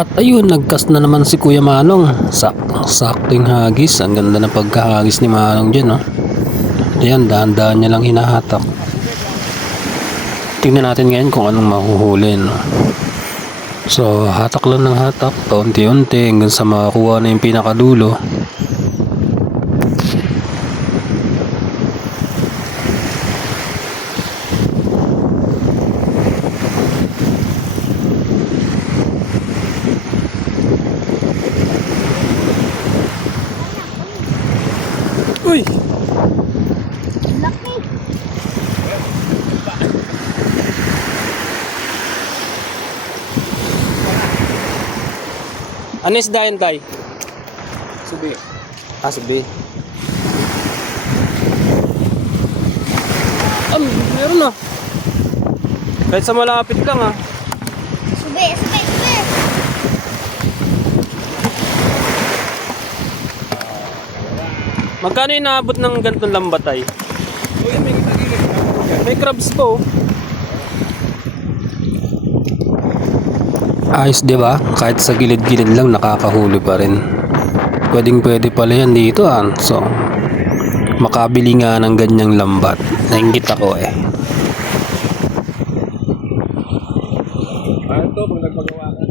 At ayun, nagcast na naman si Kuya Manong. Sakting hagis. Ang ganda na pagkahagis ni Manong dyan, no? Ayan, dahan-dahan niya lang hinahatak. Tingnan natin ngayon kung anong mahuhuli, no? So, hatak lang ng hatak, paunti-unti hanggang sa makakuha na yung pinakadulo. Uy! Laki! Ano isda yan, Tay? Subi. Subi. Meron na. Kahit sa malapit lang, ah. Sube! Sube! Sube! Magkano yung naabot ng ganitong lambatay? O yan, may kitagilid. May crabs po. Ayos, di ba? Kahit sa gilid-gilid lang nakakahuli pa rin. Pwedeng-pwede pala yan dito, ah. So, makabili nga ng ganyang lambat. Nainggit ako, eh. Ano to, pag nagpagawa ka?